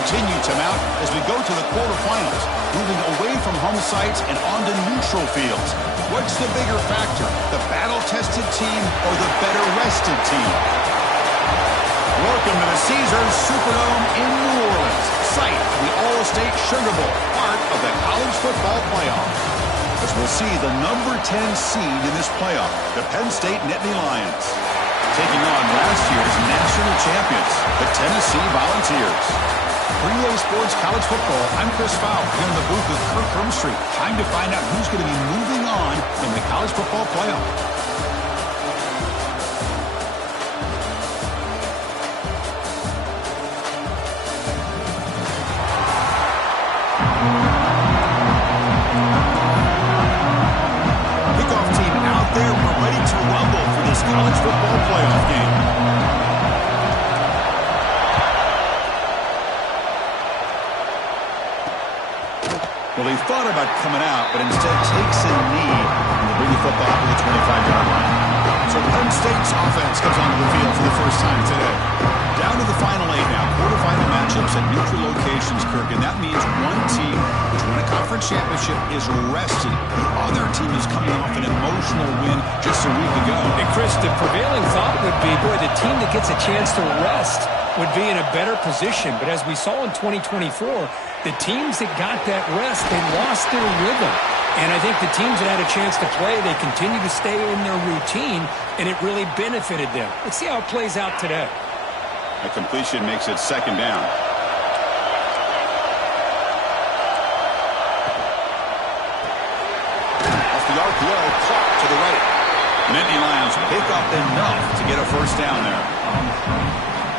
continue to mount as we go to the quarterfinals, moving away from home sites and onto neutral fields. What's the bigger factor, the battle-tested team or the better-rested team? Welcome to the Caesars Superdome in New Orleans, site of the All-State Sugar Bowl, part of the college football playoff. As we'll see the number 10 seed in this playoff, the Penn State Nittany Lions, taking on last year's national champions, the Tennessee Volunteers. For EA Sports College Football, I'm Chris Fowler here in the booth with Kirk Herbstreit. Time to find out who's going to be moving on in the college football playoff. College football playoff game. Well, he thought about coming out, but instead takes a knee and will bring the football to the 25-yard line. So Penn State's offense comes onto the field for the first time today. Down to the final 8 now. Quarterfinal matchups at neutral locations, Kirk, and that means one team which won a conference championship is rested. The other team is coming off an emotional win just a week ago. And Chris, the prevailing thought would be, boy, the team that gets a chance to rest would be in a better position. But as we saw in 2024, the teams that got that rest, they lost their rhythm. And I think the teams that had a chance to play, they continue to stay in their routine, and it really benefited them. Let's see how it plays out today. A completion makes it second down. Off the RPO, clock to the right. Nittany Lions pick up enough to get a first down there.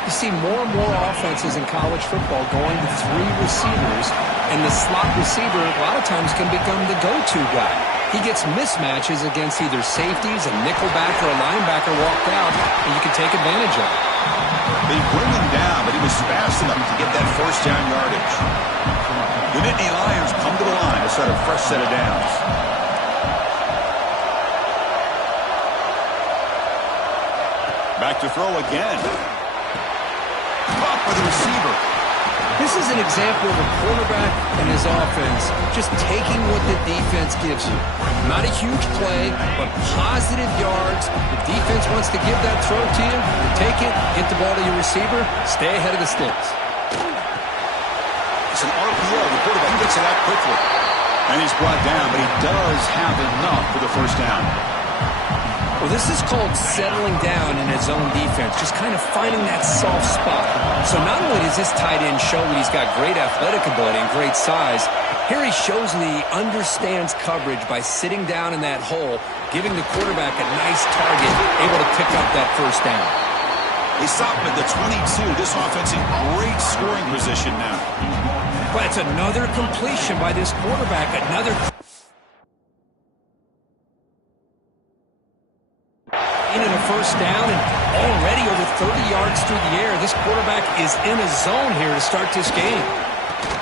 You see more and more offenses in college football going to 3 receivers, and the slot receiver a lot of times can become the go-to guy. He gets mismatches against either safeties, a nickelback, or a linebacker walked out, and you can take advantage of it. They bring him down, but he was fast enough to get that first down yardage. The Nittany Lions come to the line to start a fresh set of downs. Back to throw again. Caught by the receiver. This is an example of a quarterback and his offense just taking what the defense gives you. Not a huge play, but positive yards. The defense wants to give that throw to you. You take it, get the ball to your receiver, stay ahead of the sticks. It's an RPO. The quarterback gets it out quickly. And he's brought down, but he does have enough for the first down. Well, this is called settling down in his own defense, just kind of finding that soft spot. So not only does this tight end show that he's got great athletic ability and great size, here he shows that he understands coverage by sitting down in that hole, giving the quarterback a nice target, able to pick up that first down. They stop him at the 22. This offense in great scoring position now. But it's another completion by this quarterback, another in a first down, and already over 30 yards through the air. This quarterback is in a zone here to start this game.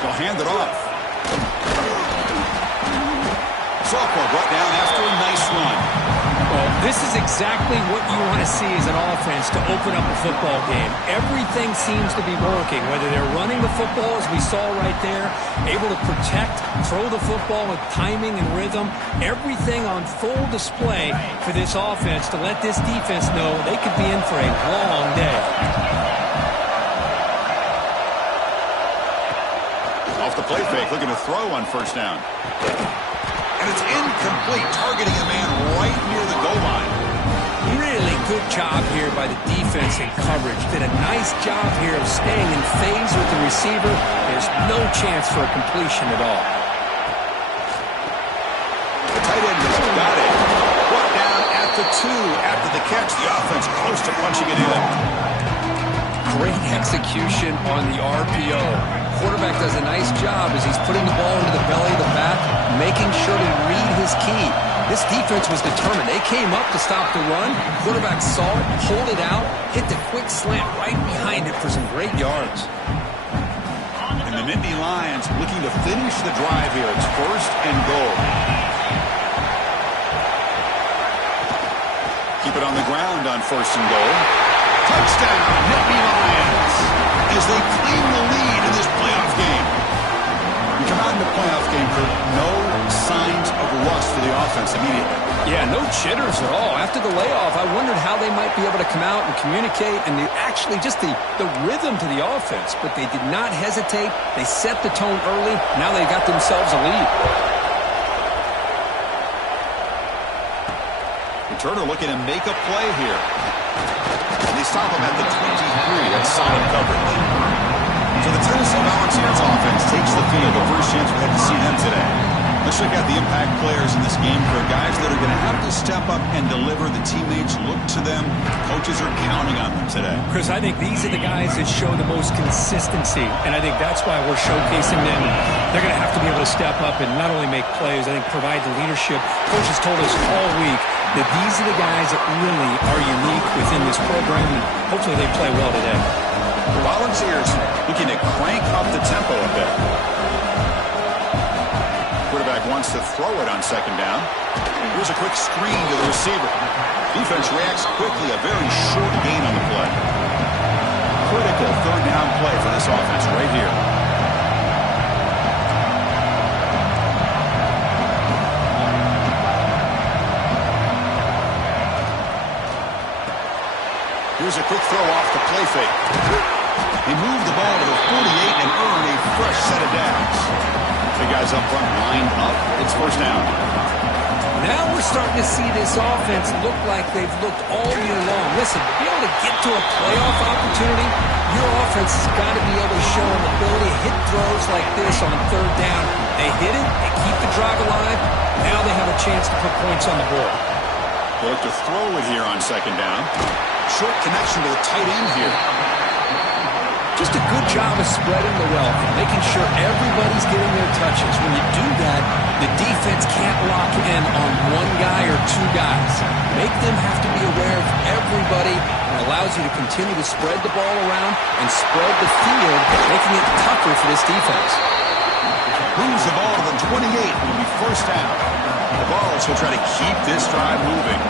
They'll hand it off. Sophomore brought down after a nice run. Well, this is exactly what you want to see as an offense to open up a football game. Everything seems to be working, whether they're running the football, as we saw right there, able to protect, throw the football with timing and rhythm, everything on full display for this offense to let this defense know they could be in for a long day. Off the play fake, looking to throw on first down. And it's incomplete, targeting a man right near the goal line. Really good job here by the defense in coverage. Did a nice job here of staying in phase with the receiver. There's no chance for a completion at all. The tight end has got it. Brought down at the 2. After the catch, the offense close to punching it in. Great execution on the RPO. Quarterback does a nice job as he's putting the ball into the belly of the back, making sure to read his key. This defense was determined. They came up to stop the run. Quarterback saw it, pulled it out, hit the quick slant right behind it for some great yards. And the Nittany Lions looking to finish the drive here. It's first and goal. Keep it on the ground on first and goal. Touchdown, Nittany Lions, as they claim the lead in this playoff offense immediately. Yeah, no jitters at all. After the layoff, I wondered how they might be able to come out and communicate and actually just the rhythm to the offense. But they did not hesitate. They set the tone early. Now they got themselves a lead. Turner looking to make a play here. And they stop him at the 23. That's solid coverage. So the Tennessee Volunteers offense takes the field. The first chance we had to see them today. Let's check out the impact players in this game for guys that are going to have to step up and deliver. The teammates look to them. Coaches are counting on them today. Chris, I think these are the guys that show the most consistency, and I think that's why we're showcasing them. They're going to have to be able to step up and not only make plays, I think provide the leadership. Coaches told us all week that these are the guys that really are unique within this program, and hopefully they play well today. The Volunteers looking to crank up the tempo a bit. Quarterback wants to throw it on second down. Here's a quick screen to the receiver. Defense reacts quickly, a very short gain on the play. Critical third down play for this offense right here. Here's a quick throw off the play fake. They move the ball to the 48 and earn a fresh set of downs. The guys up front lined up. It's first down. Now we're starting to see this offense look like they've looked all year long. Listen, to be able to get to a playoff opportunity, your offense has got to be able to show an ability to hit throws like this on third down. They hit it, they keep the drive alive. Now they have a chance to put points on the board. They look to throw it here on second down. Short connection to the tight end here. Just a good job of spreading the wealth, making sure everybody's getting their touches. When you do that, the defense can't lock in on one guy or two guys. Make them have to be aware of everybody. It allows you to continue to spread the ball around and spread the field, making it tougher for this defense. Moves the ball to the 28. It'll be first down. The Vols will try to keep this drive moving.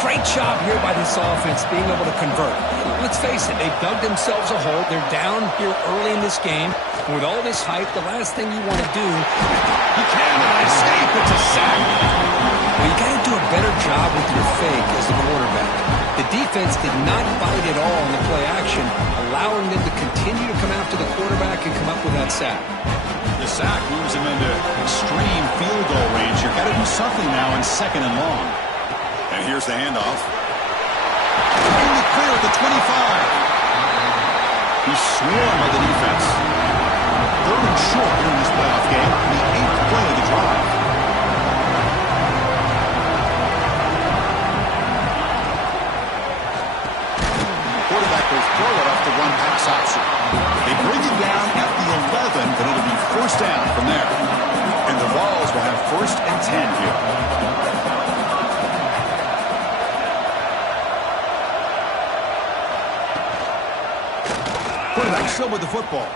Great job here by this offense being able to convert. Let's face it, they've dug themselves a hole. They're down here early in this game. With all this hype, the last thing you want to do... He cannot escape. It's a sack. Well, you got to do a better job with your fake as the quarterback. The defense did not bite at all in the play action, allowing them to continue to come after the quarterback and come up with that sack. The sack moves him into extreme field goal range. You've got to do something now in second and long. And here's the handoff. In the clear at the 25. He's swarmed by the defense. Third and short here in this playoff game. The 8th play of the drive. Quarterback will throw it off the run pass option. They bring it down at the 11, but it'll be first down from there. And the Vols will have first and 10 here. Quarterback still with the football. And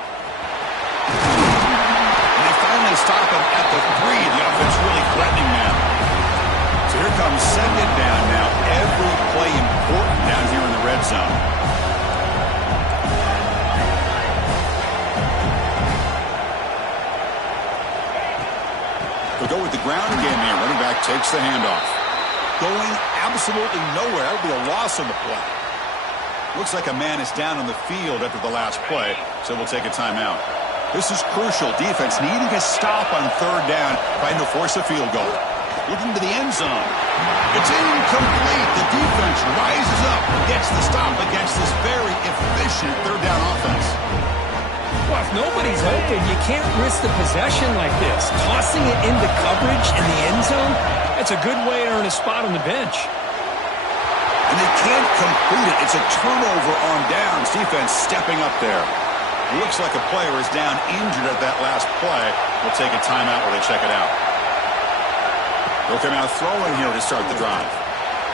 they finally stop him at the 3. The offense really threatening now. So here comes second down now. Every play important down here in the red zone. They'll go with the ground game here. Running back takes the handoff. Going absolutely nowhere. That'll be a loss on the play. Looks like a man is down on the field after the last play, so we'll take a timeout. This is crucial. Defense needing a stop on third down, trying to force a field goal. Looking to the end zone. It's incomplete. The defense rises up and gets the stop against this very efficient third down offense. Well, if nobody's open, you can't risk the possession like this. Tossing it into coverage in the end zone, that's a good way to earn a spot on the bench. And they can't complete it. It's a turnover on downs. Defense stepping up there. Looks like a player is down injured at that last play. We'll take a timeout while they check it out. They'll come out throwing here to start the drive.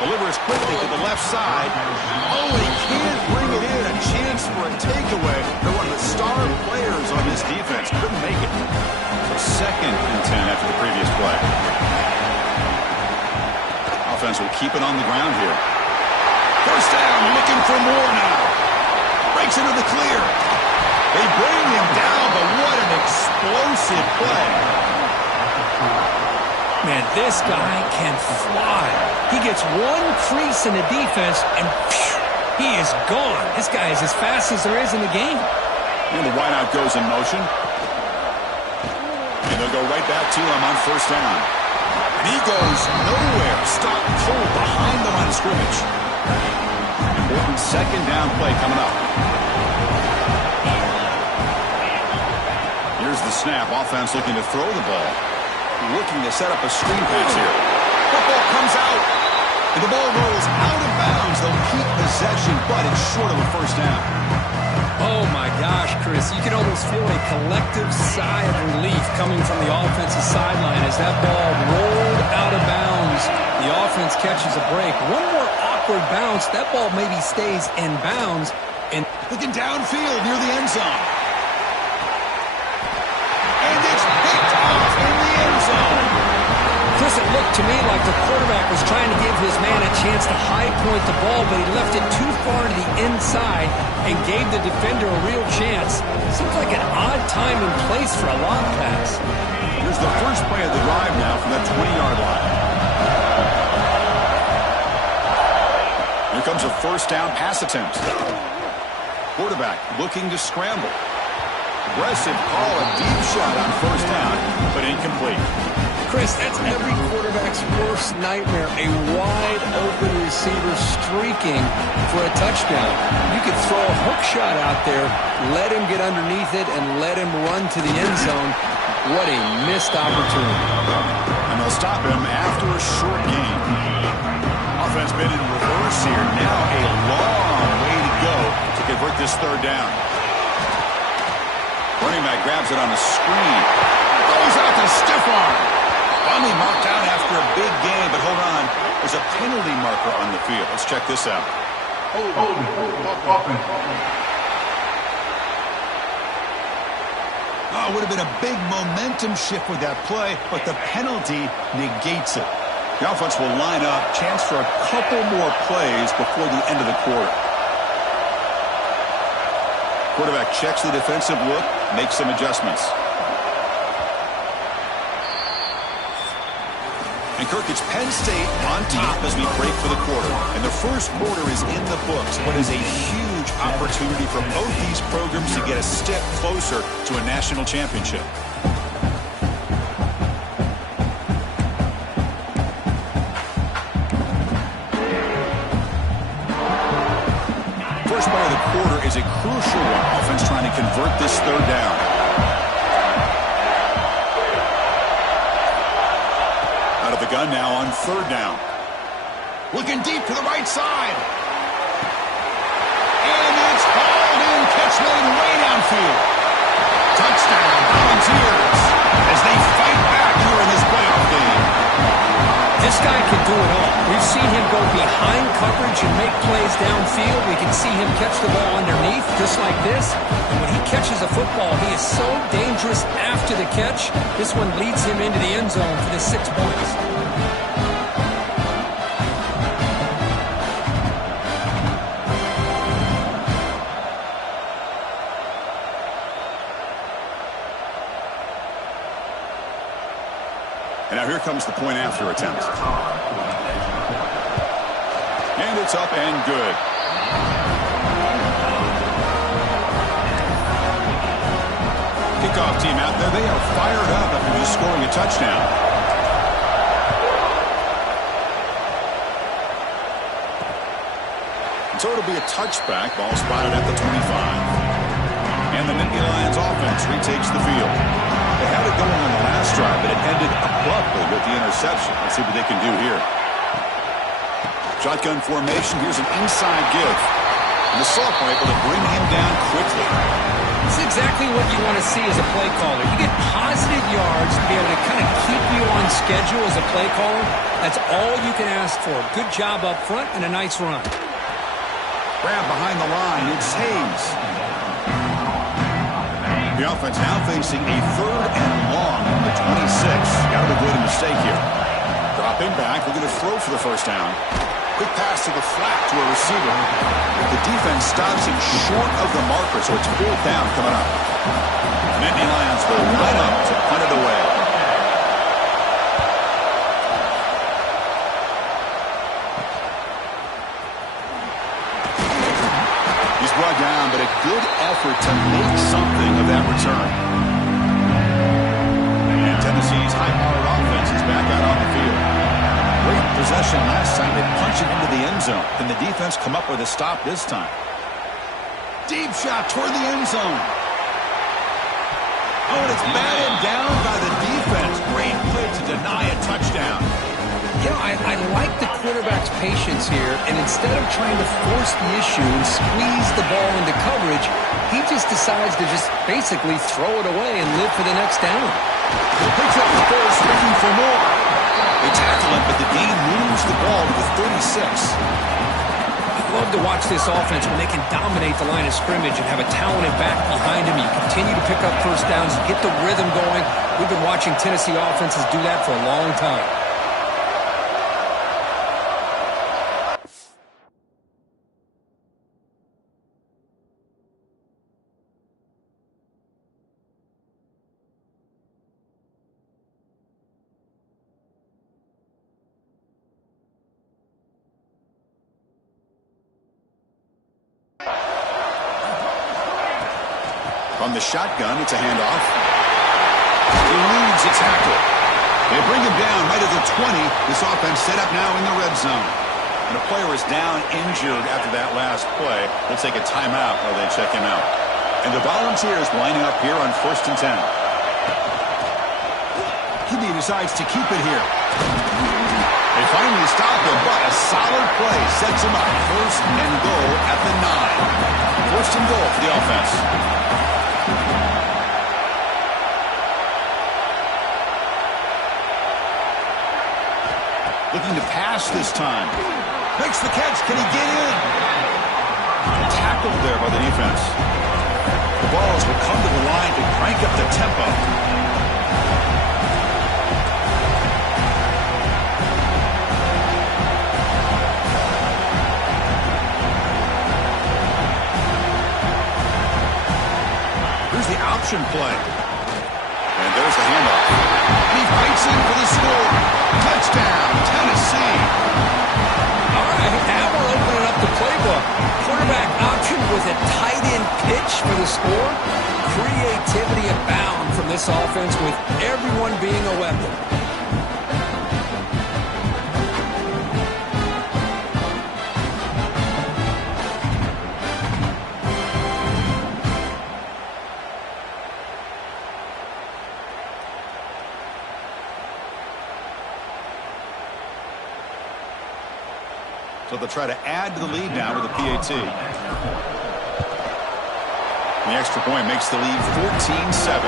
Delivers quickly to the left side. Oh, he can't bring it in. A chance for a takeaway. They're one of the star players on this defense. Couldn't make it. So second and 10 after the previous play. Offense will keep it on the ground here. First down, looking for more now. Breaks into the clear. They bring him down, but what an explosive play. Man, This guy can fly. He gets one crease in the defense, and phew, he is gone. This guy is as fast as there is in the game. And the wideout goes in motion. And they'll go right back to him on first down. And he goes nowhere. Stop cold behind the line of scrimmage. Important second down play coming up. Here's the snap. Offense looking to throw the ball. Looking to set up a screen pass here. Football comes out. And the ball rolls out of bounds. They'll keep possession, but it's short of a first down. Oh, my gosh, Chris. You can almost feel a collective sigh of relief coming from the offensive sideline as that ball rolled out of bounds. The offense catches a break. One more awkward bounce. That ball maybe stays in bounds. And looking downfield near the end zone. And it's picked off in the end zone. Chris, it looked to me like the quarterback was trying to give his man a chance to high point the ball, but he left it too far to the inside and gave the defender a real chance. Seems like an odd time and place for a long pass. Here's the first play of the drive now from that 20-yard line. Here comes a first down pass attempt. Quarterback looking to scramble. Aggressive call, a deep shot on first down, but incomplete. Chris, that's every quarterback's worst nightmare, a wide-open receiver streaking for a touchdown. You could throw a hook shot out there, let him get underneath it, and let him run to the end zone. What a missed opportunity. And they'll stop him after a short gain. Offense been in reverse here. Now a long way to go to convert this third down. Running back grabs it on a screen. Goes out to stiff arm. Finally marked out after a big game, but hold on. There's a penalty marker on the field. Let's check this out. Oh, it would have been a big momentum shift with that play, but the penalty negates it. The offense will line up, chance for a couple more plays before the end of the quarter. Quarterback checks the defensive look, makes some adjustments. And Kirk, it's Penn State on top as we break for the quarter. And the first quarter is in the books, but is a huge opportunity for both these programs to get a step closer to a national championship. First play of the quarter is a crucial one. Offense trying to convert this third down. Out of the gun now on third down. Looking deep to the right side. And it's hauled in. Catch made way downfield. Touchdown, Volunteers, as they fight back here in this playoff game. This guy can do it all. We've seen him go behind coverage and make plays downfield. We can see him catch the ball underneath, just like this. And when he catches a football, he is so dangerous after the catch. This one leads him into the end zone for the 6 points. And now here comes the point after attempt. And it's up and good. Kickoff team out there. They are fired up after just scoring a touchdown. And so it'll be a touchback. Ball spotted at the 25. And the Nittany Lions offense retakes the field. They had it going on the last drive, but it ended abruptly with the interception. Let's see what they can do here. Shotgun formation. Here's an inside give. And the sophomore able to bring him down quickly. This is exactly what you want to see as a play caller. You get positive yards to be able to kind of keep you on schedule as a play caller. That's all you can ask for. Good job up front and a nice run. Grab behind the line. It's Hayes. The offense now facing a third and long on the 26. Got to avoid a mistake here. Dropping back, looking to throw for the first down. Quick pass to the flat to a receiver. The defense stops him short of the marker, so it's 4th down coming up. Nittany Lions will line up to punt it away. end zone. Can the defense come up with a stop this time? Deep shot toward the end zone. Oh, and it's batted down by the defense. Great play to deny a touchdown. You know, I like the quarterback's patience here, and instead of trying to force the issue and squeeze the ball into coverage, he just decides to just basically throw it away and live for the next down. He picks up the first, looking for more. They tackle him, but the game moves the ball to the 36. I love to watch this offense when they can dominate the line of scrimmage and have a talented back behind him. You continue to pick up first downs, you get the rhythm going. We've been watching Tennessee offenses do that for a long time. From the shotgun, it's a handoff. He leads a tackle. They bring him down right at the 20. This offense set up now in the red zone. And a player is down injured after that last play. They'll take a timeout while they check him out. And the Volunteers lining up here on 1st and 10. Kidney decides to keep it here. They finally stop him, but a solid play sets him up. 1st and goal at the 9. 1st and goal for the offense. Looking to pass this time. Makes the catch. Can he get in? Tackled there by the defense. The balls will come to the line to crank up the tempo. Here's the option play. And there's the handoff. And he fights in for the score. Touchdown, Tennessee. All right, now we're opening up the playbook. Quarterback option with a tight end pitch for the score. Creativity abound from this offense with everyone being a weapon. So they'll try to add to the lead now with a PAT. The extra point makes the lead 14-7.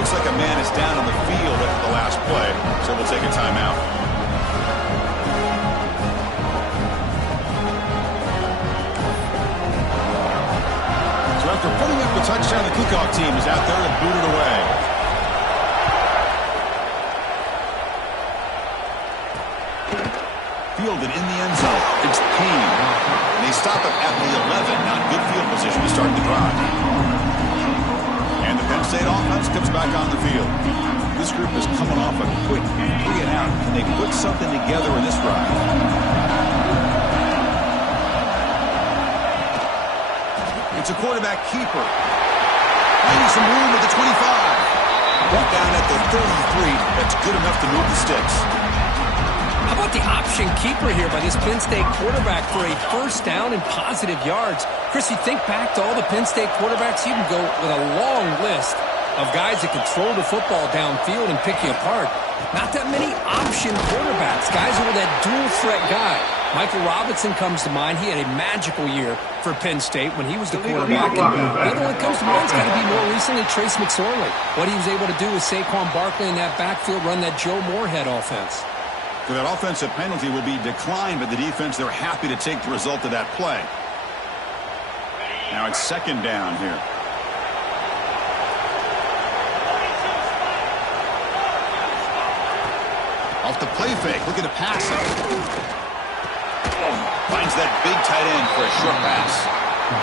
Looks like a man is down on the field after the last play, so we'll take a timeout. So after putting up the touchdown, the kickoff team is out there to boot it away. Fielded in the end zone. It's Payne. And they stop it at the 11. Not good field position to start the drive. And the Penn State offense comes back on the field. This group is coming off a quick 3-and-out. Can they put something together in this drive? It's a quarterback keeper. Finding some room at the 25. Brought down at the 33. That's good enough to move the sticks. How about the option keeper here by this Penn State quarterback for a first down and positive yards? Chris, you think back to all the Penn State quarterbacks, you can go with a long list of guys that can throw the football downfield and pick you apart. Not that many option quarterbacks, guys who were that dual threat guy. Michael Robinson comes to mind. He had a magical year for Penn State when he was the quarterback. And the other one that comes to mind is got to be more recently Trace McSorley. What he was able to do with Saquon Barkley in that backfield, run that Joe Moorhead offense. So that offensive penalty will be declined by the defense. They're happy to take the result of that play. Now it's 2nd down here. Off the play fake, looking to pass it. Finds that big tight end for a short pass.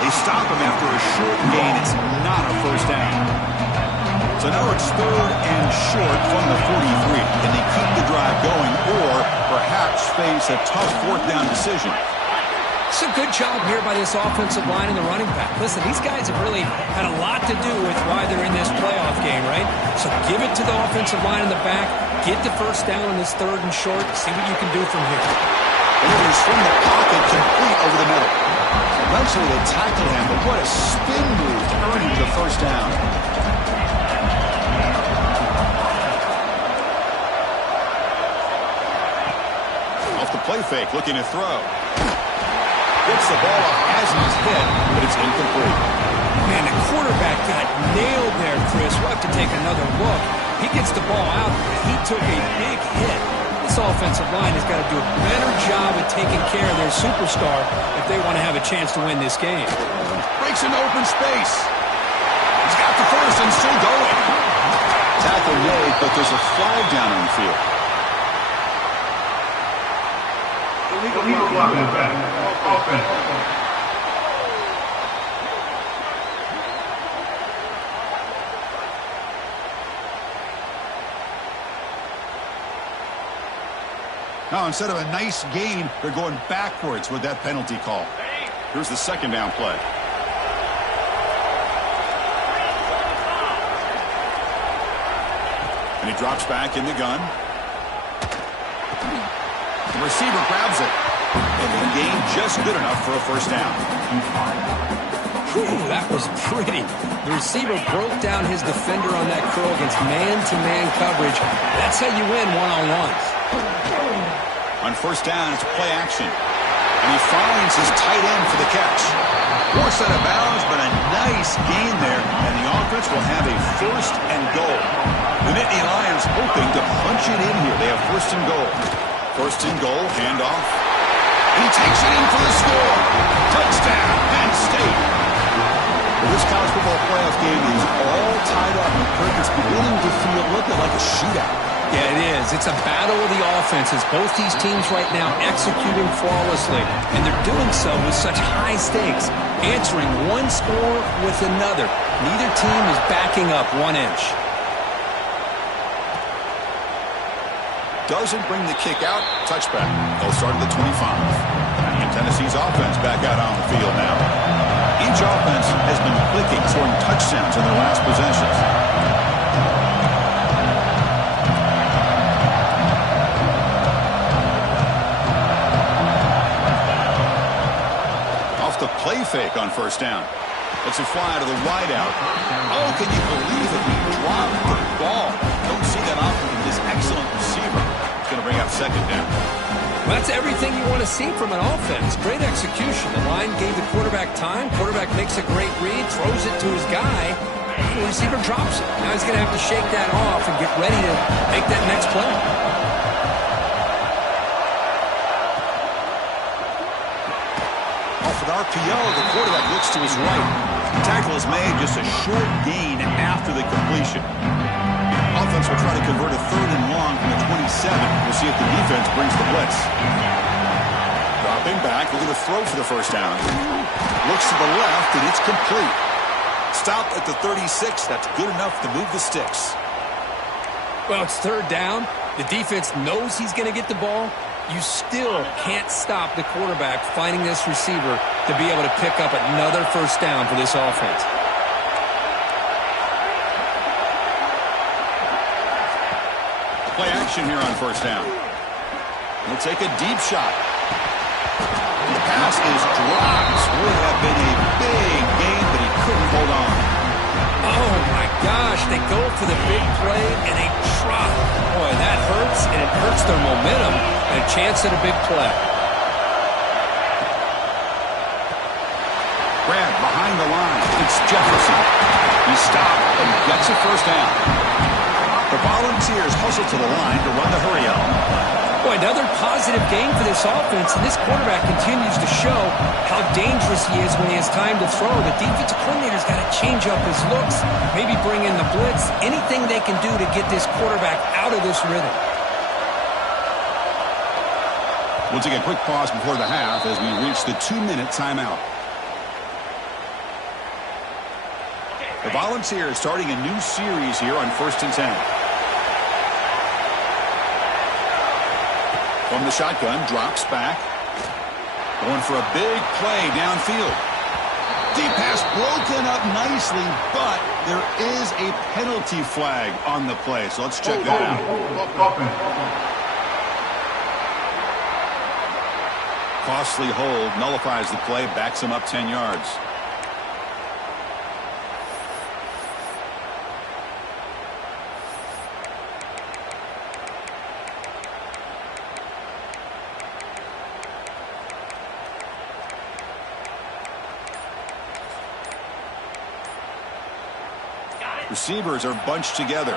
They stop him after a short gain. It's not a first down. So now it's 3rd and short from the 43. Can they keep the drive going or perhaps face a tough 4th down decision? It's a good job here by this offensive line and the running back. Listen, these guys have really had a lot to do with why they're in this playoff game, right? So give it to the offensive line in the back. Get the first down in this 3rd and short. See what you can do from here. They Delivers from the pocket, complete over the middle. Eventually they tackle him, but what a spin move to earn him the first down. Off the play fake, looking to throw. Gets the ball off as he's hit, but it's incomplete. Man, the quarterback got nailed there, Chris. We'll have to take another look. He gets the ball out, and he took a big hit. This offensive line has got to do a better job at taking care of their superstar if they want to have a chance to win this game. Breaks into open space. He's got the first and still going. Tackle made, but there's a flag down on the field. Illegal block offense. Now, instead of a nice gain, they're going backwards with that penalty call. Here's the second down play. And he drops back in the gun. The receiver grabs it. And the gain just good enough for a first down. Whew, that was pretty. The receiver broke down his defender on that curl against man-to-man coverage. That's how you win one-on-ones. On first down, it's play action. And he finds his tight end for the catch. Forced out of bounds, but a nice gain there. And the offense will have a first and goal. The Nittany Lions hoping to punch it in here. They have first and goal. First and goal, handoff. And he takes it in for the score. Touchdown, Penn State. Well, this college football playoff game is all tied up. And Kirk, it's beginning to feel looking like a shootout. Yeah, it is. It's a battle of the offenses. Both these teams right now executing flawlessly. And they're doing so with such high stakes. Answering one score with another. Neither team is backing up 1 inch. Doesn't bring the kick out. Touchback. They'll start at the 25. And Tennessee's offense back out on the field now. Each offense has been clicking, scoring touchdowns in their last possessions. Off the play fake on first down. It's a fly to the wideout. Oh, can you believe it? He dropped the ball. Don't see that often from this excellent receiver. It's going to bring up second down. Well, that's everything you want to see from an offense. Great execution. The line gave the quarterback time. Quarterback makes a great read, throws it to his guy. The receiver drops it. Now he's going to have to shake that off and get ready to make that next play. Off an RPO, the quarterback looks to his right. The tackle is made, just a short gain after the completion. Offense will try to convert a third and long from the 27. We'll see if the defense brings the blitz. Dropping back, looking to throw for the first down. Looks to the left, and it's complete. Stopped at the 36. That's good enough to move the sticks. Well, it's third down. The defense knows he's going to get the ball. You still can't stop the quarterback finding this receiver to be able to pick up another first down for this offense. Play action here on first down. He'll take a deep shot. The pass is dropped. Would have been a big gain, but he couldn't hold on. Oh, my gosh. They go for the big play, and they drop. Boy, that hurts, and it hurts their momentum and a chance at a big play. Grab behind the line. It's Jefferson. He stopped and gets a first down. The Volunteers hustle to the line to run the hurry out. Boy, another positive game for this offense, and this quarterback continues to show how dangerous he is when he has time to throw. The defensive coordinator's got to change up his looks, maybe bring in the blitz, anything they can do to get this quarterback out of this rhythm. We'll take a quick pause before the half as we reach the 2-minute timeout. The Volunteers starting a new series here on 1st and 10. From the shotgun, drops back. Going for a big play downfield. Deep pass broken up nicely, but there is a penalty flag on the play. So let's check that out. costly hold nullifies the play, backs him up 10 yards. Receivers are bunched together.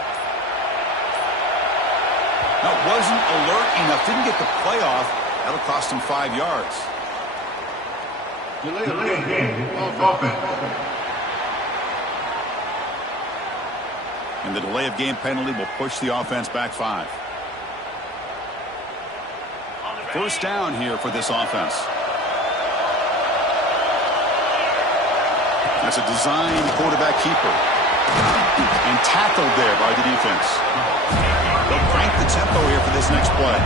Now, wasn't alert enough. Didn't get the play off. That'll cost him 5 yards. Delay of game. Offense. And the delay of game penalty will push the offense back 5. First down here for this offense. That's a design quarterback keeper. And tackled there by the defense. They'll crank the tempo here for this next play.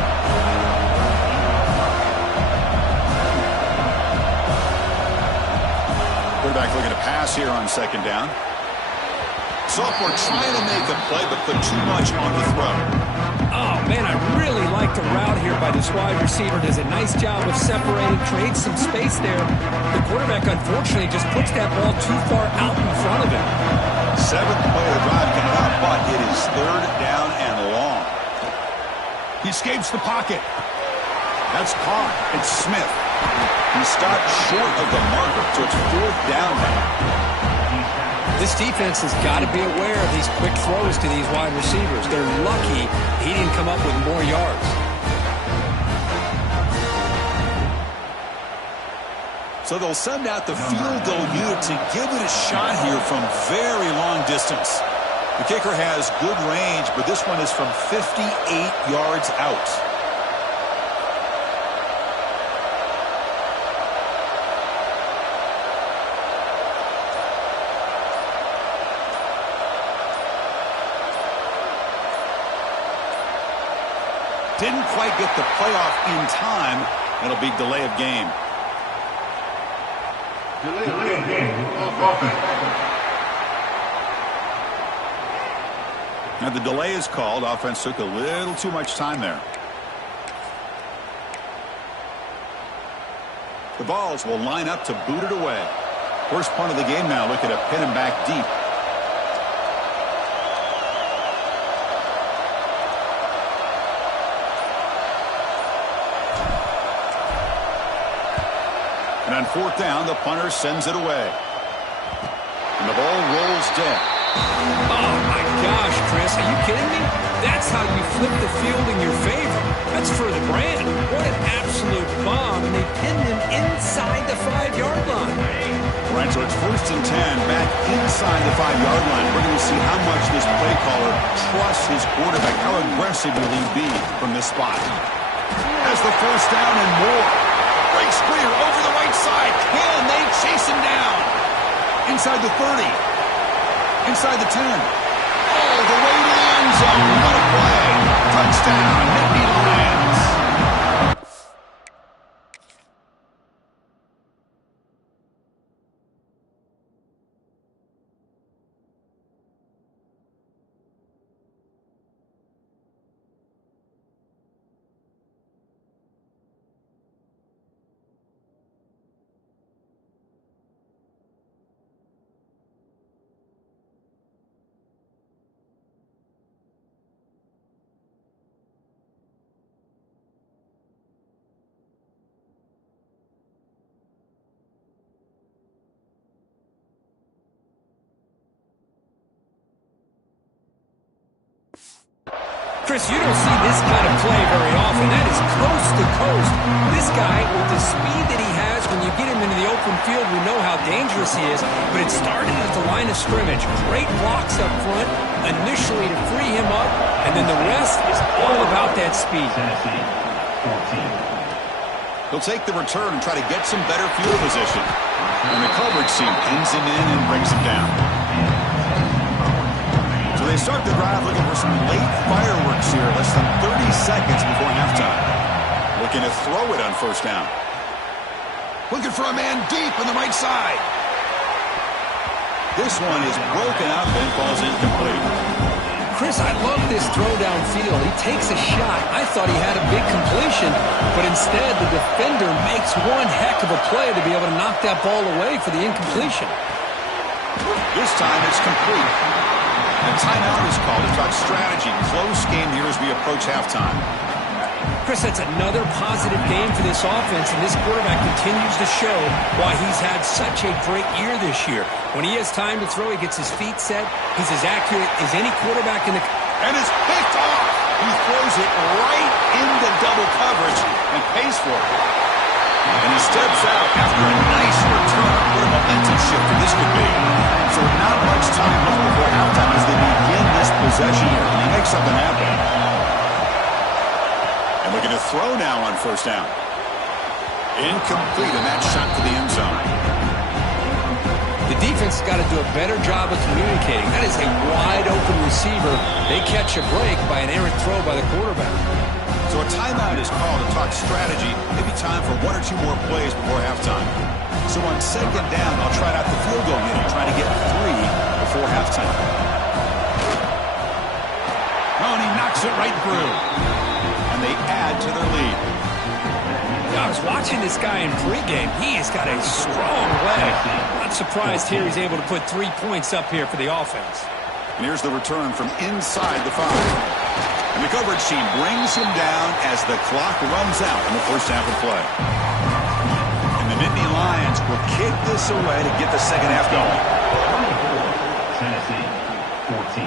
Quarterback looking to pass here on second down. Sophomore trying to make a play, but put too much on the throw. Oh, man, I really like the route here by this wide receiver. Does a nice job of separating, creates some space there. The quarterback, unfortunately, just puts that ball too far out in front of him. 7th play of the drive coming up, but it is 3rd down and long. He escapes the pocket. That's caught. It's Smith. He stopped short of the marker, so it's 4th down now. This defense has got to be aware of these quick throws to these wide receivers. They're lucky he didn't come up with more yards. So they'll send out the field goal unit to give it a shot here from very long distance. The kicker has good range, but this one is from 58 yards out. Didn't quite get the playoff in time. It'll be delay of game. Delay of game. Offense. Now the delay is called. Offense took a little too much time there. The Vols will line up to boot it away. First punt of the game now, looking to pin him back deep. And on 4th down, the punter sends it away. And the ball rolls dead. Oh, my gosh, Chris. Are you kidding me? That's how you flip the field in your favor. That's for the brand. What an absolute bomb. And they pinned him inside the 5-yard line. Right, so it's 1st and 10, back inside the 5-yard line. We're going to see how much this play caller trusts his quarterback. How aggressive will he be from this spot? Has the 1st down and more. Breaks clear over the right side. Can they chase him down? Inside the 30. Inside the 10. All the way to the end zone. What a play. Touchdown. Nittany Lions. Chris, you don't see this kind of play very often. That is coast to coast. This guy, with the speed that he has, when you get him into the open field, we know how dangerous he is. But it started at the line of scrimmage. Great blocks up front, initially to free him up, and then the rest is all about that speed. He'll take the return and try to get some better field position. And the coverage team pins him in and brings him down. So they start the drive looking for some late fireworks here, less than 30 seconds before halftime. Looking to throw it on 1st down. Looking for a man deep on the right side. This one is broken up and falls incomplete. Chris, Chris, I love this throw downfield. He takes a shot. I thought he had a big completion, but instead the defender makes one heck of a play to be able to knock that ball away for the incompletion. This time it's complete. A timeout is called to talk strategy. Close game here as we approach halftime. Chris, that's another positive game for this offense, and this quarterback continues to show why he's had such a great year this year. When he has time to throw, he gets his feet set. He's as accurate as any quarterback in the... And it's picked off. He throws it right into double coverage and pays for it. And he steps out after a nice return. What a momentum shifter this could be. So not much time left before halftime as they begin this possession here. Can he make something happen? And looking to throw now on first down. Incomplete, and that shot to the end zone. The defense has got to do a better job of communicating. That is a wide-open receiver. They catch a break by an errant throw by the quarterback. So a timeout is called to talk strategy. Maybe time for one or two more plays before halftime. So on second down, I'll try out the field goal unit, trying to get 3 before halftime. Oh, and he knocks it right through. And they add to their lead. I was watching this guy in pregame. He has got a strong leg. Not surprised here he's able to put 3 points up here for the offense. And here's the return from inside the 5. And the coverage team brings him down as the clock runs out in the first half of play. And the Nittany Lions will kick this away to get the second half going. Tennessee, 14.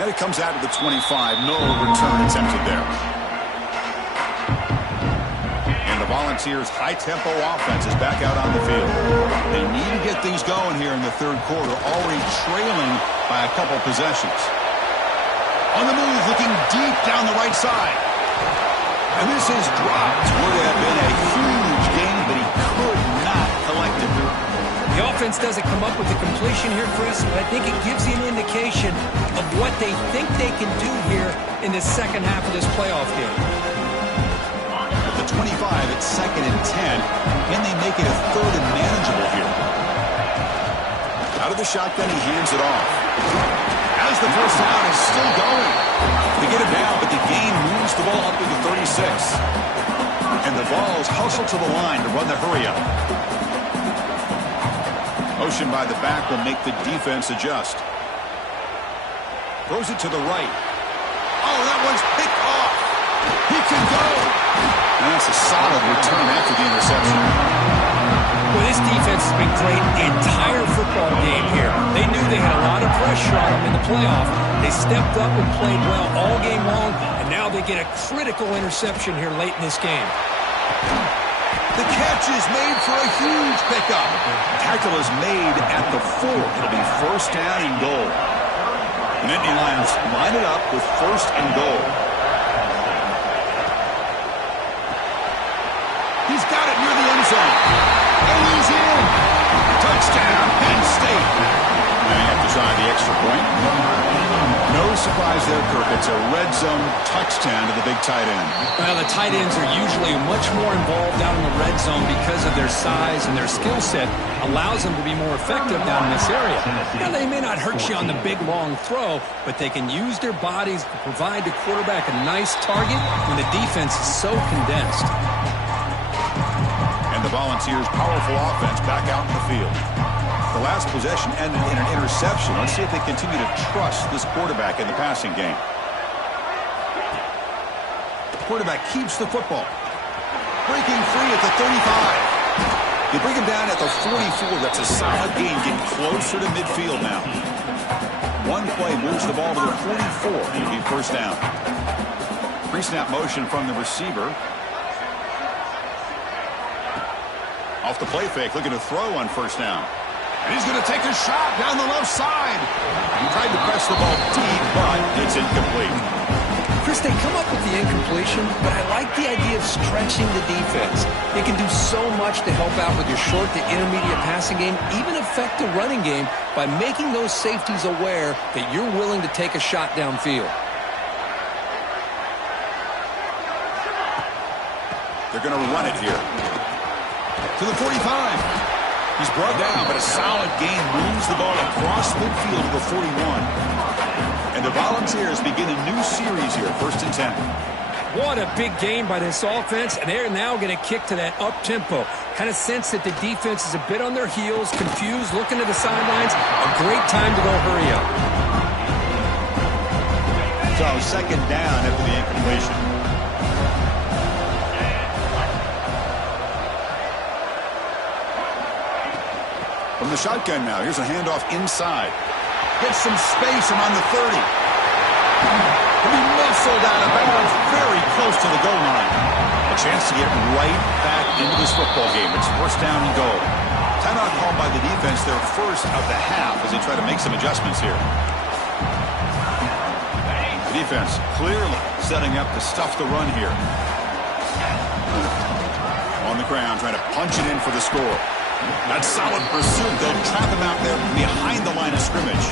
And it comes out to the 25. No return attempted there. And the Volunteers' high-tempo offense is back out on the field. They need to get things going here in the third quarter, already trailing by a couple possessions. On the move, looking deep down the right side. And this is dropped. Would have been a huge gain, but he could not collect it. The offense doesn't come up with the completion here, Chris, but I think it gives you an indication of what they think they can do here in the second half of this playoff game. At the 25, it's 2nd and 10. Can they make it a 3rd and manageable here? Out of the shotgun, he hands it off. As the first down is still going. They get it down, but the gain moves the ball up to the 36. And the Vols hustle to the line to run the hurry up. Motion by the back will make the defense adjust. Throws it to the right. Oh, that one's picked off. He can go. And that's a solid return after the interception. Well, this defense has been great the entire football game here. They knew they had a lot of pressure on them in the playoff. They stepped up and played well all game long, and now they get a critical interception here late in this game. The catch is made for a huge pickup. Tackle is made at the 4. It'll be first down and goal. The Nittany Lions line it up with first and goal. He's got it near the end zone. And he's in. Touchdown, Penn State. And they have to try the extra point. No surprise there, Kirk. It's a red zone touchdown to the big tight end. Well, the tight ends are usually much more involved down in the red zone because of their size, and their skill set allows them to be more effective down in this area. Now, they may not hurt you on the big, long throw, but they can use their bodies to provide the quarterback a nice target when the defense is so condensed. And the Volunteers' powerful offense back out in the field. The last possession ended in an interception. Let's see if they continue to trust this quarterback in the passing game. The quarterback keeps the football. Breaking free at the 35. They bring him down at the 44. That's a solid gain, getting closer to midfield now. One play moves the ball to the 44. It'll be first down. Pre-snap motion from the receiver. Off the play fake, looking to throw on first down. And he's going to take a shot down the left side. He tried to press the ball deep, but it's incomplete. Chris, they come up with the incompletion, but I like the idea of stretching the defense. It can do so much to help out with your short to intermediate passing game, even affect the running game by making those safeties aware that you're willing to take a shot downfield. They're going to run it here. To the 45. He's brought down, but a solid gain moves the ball across midfield to the 41. And the The Volunteers begin a new series here, 1st and 10. What a big game by this offense, and they're now going to kick to that up-tempo. Kind of sense that the defense is a bit on their heels, confused, looking to the sidelines. A great time to go hurry up. So 2nd down after the incompletion. From the shotgun now, here's a handoff inside. Gets some space around the 30. He'll be muscled out of bounds very close to the goal line. A chance to get right back into this football game. It's 1st down and goal. Timeout called by the defense, their first of the half as they try to make some adjustments here. The defense clearly setting up to stuff the run here. On the ground, trying to punch it in for the score. That's solid pursuit. They'll trap him out there behind the line of scrimmage.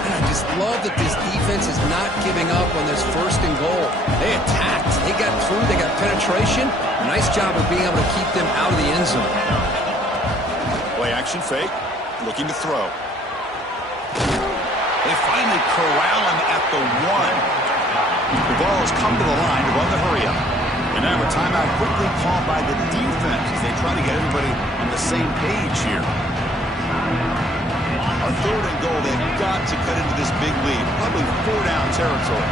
And I just love that this defense is not giving up on this 1st and goal. They attacked. They got through. They got penetration. Nice job of being able to keep them out of the end zone. Play action fake. Looking to throw. They finally corral him at the 1. The ball has come to the line to run the hurry up. And now a timeout quickly called by the defense as they try to get everybody on the same page here. On 3rd and goal, they've got to cut into this big lead. Probably 4-down territory.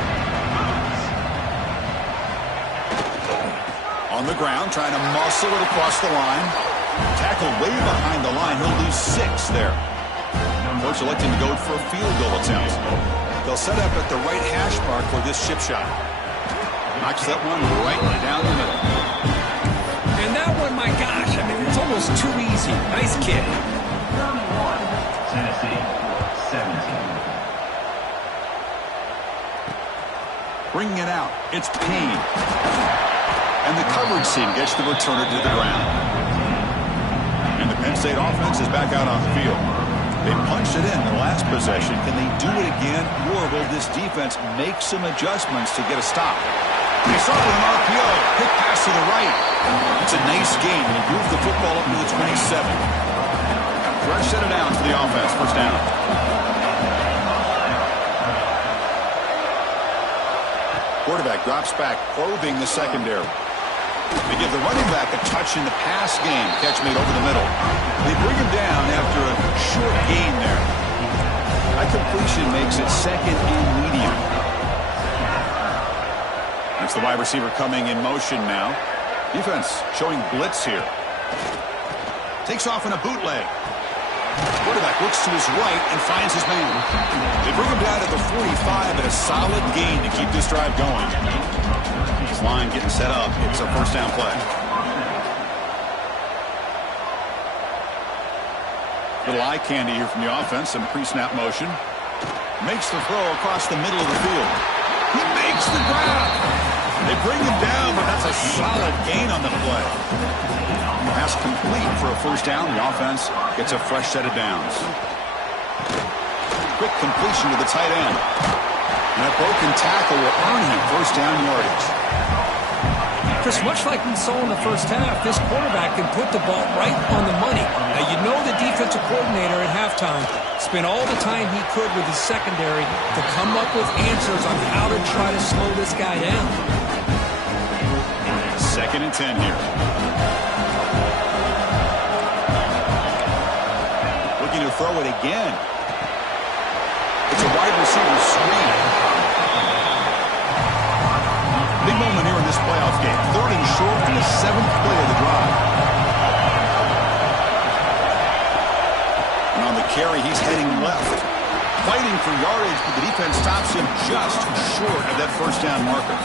On the ground, trying to muscle it across the line. Tackled way behind the line. He'll lose 6 there. Coach electing to go for a field goal attempt. They'll set up at the right hash mark for this chip shot. Knocks that one right down the middle. And that one, my gosh, I mean, it's almost too easy. Nice kick. Tennessee, 17. Bringing it out, it's Payne. And the coverage team gets the returner to the ground. And the Penn State offense is back out on the field. They punched it in the last possession. Can they do it again, or will this defense make some adjustments to get a stop? They saw it with an RPO. Quick pass to the right. It's a nice game. They move the football up to the 27. Fresh set it down for the offense. 1st down. Quarterback drops back, probing the secondary. They give the running back a touch in the pass game. Catch made over the middle. They bring him down after a short gain there. That completion makes it 2nd and medium. That's the wide receiver coming in motion now. Defense showing blitz here. Takes off in a bootleg. Quarterback looks to his right and finds his man. They bring him down to the 45 at a solid gain to keep this drive going. His line getting set up. It's a 1st down play. Little eye candy here from the offense. Some pre-snap motion. Makes the throw across the middle of the field. He makes the grab. They bring him down, but that's a solid gain on the play. Pass complete for a 1st down. The offense gets a fresh set of downs. Quick completion to the tight end. And a broken tackle will earn him 1st down yardage. Chris, much like we saw in the 1st half, this quarterback can put the ball right on the money. Now, you know the defensive coordinator at halftime spent all the time he could with his secondary to come up with answers on how to try to slow this guy down. 2nd and 10 here. Looking to throw it again. It's a wide receiver screen. Big moment here in this playoff game. 3rd and short and the 7th play of the drive. And on the carry, he's heading left. Fighting for yardage, but the defense stops him just short of that 1st down marker.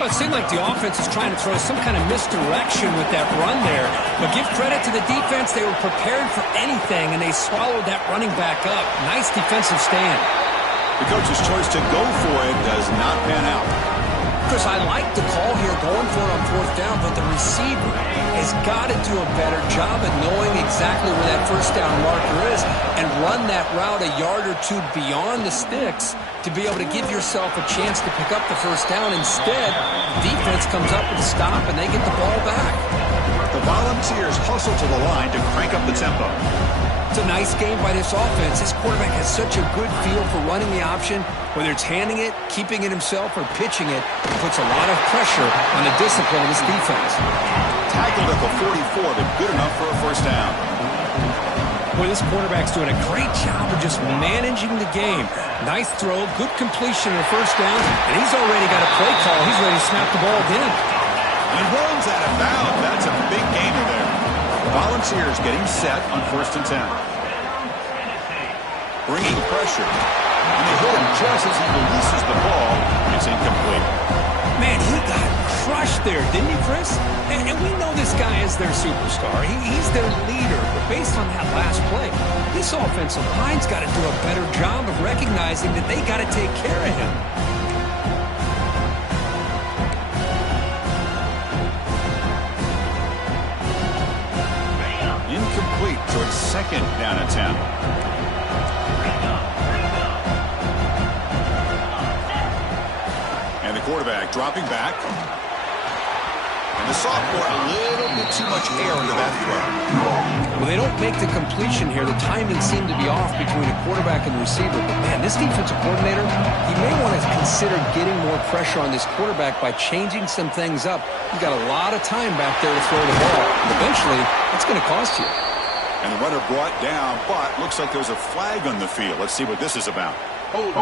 Well, it seemed like the offense is trying to throw some kind of misdirection with that run there. But give credit to the defense. They were prepared for anything, and they swallowed that running back up. Nice defensive stand. The coach's choice to go for it does not pan out. Chris, I like the call here going for it on 4th down, but the receiver has got to do a better job of knowing exactly where that 1st down marker is and run that route a yard or two beyond the sticks to be able to give yourself a chance to pick up the 1st down. Instead, the defense comes up with a stop and they get the ball back. The Volunteers hustle to the line to crank up the tempo. It's a nice game by this offense. This quarterback has such a good feel for running the option. Whether it's handing it, keeping it himself, or pitching it, it puts a lot of pressure on the discipline of this defense. Tackled at the 44, but good enough for a first down. Boy, this quarterback's doing a great job of just managing the game. Nice throw, good completion in the first down, and he's already got a play call. He's ready to snap the ball again. And he runs out of bounds. That's a big gainer there. Volunteers getting set on 1st and 10. Bringing pressure. And they hit him just as he releases the ball. It's incomplete. Man, he got crushed there, didn't he, Chris? And we know this guy is their superstar. He's their leader. But based on that last play, this offensive line's got to do a better job of recognizing that they got to take care of him. Incomplete, so it's 2nd down and 10. And the quarterback dropping back. And the sophomore a little bit too much air into that throw. Well, they don't make the completion here. The timing seemed to be off between the quarterback and the receiver. But, man, this defensive coordinator, he may want to consider getting more pressure on this quarterback by changing some things up. He's got a lot of time back there to throw the ball. And eventually, it's going to cost you. And the runner brought down, but looks like there's a flag on the field. Let's see what this is about. Holding.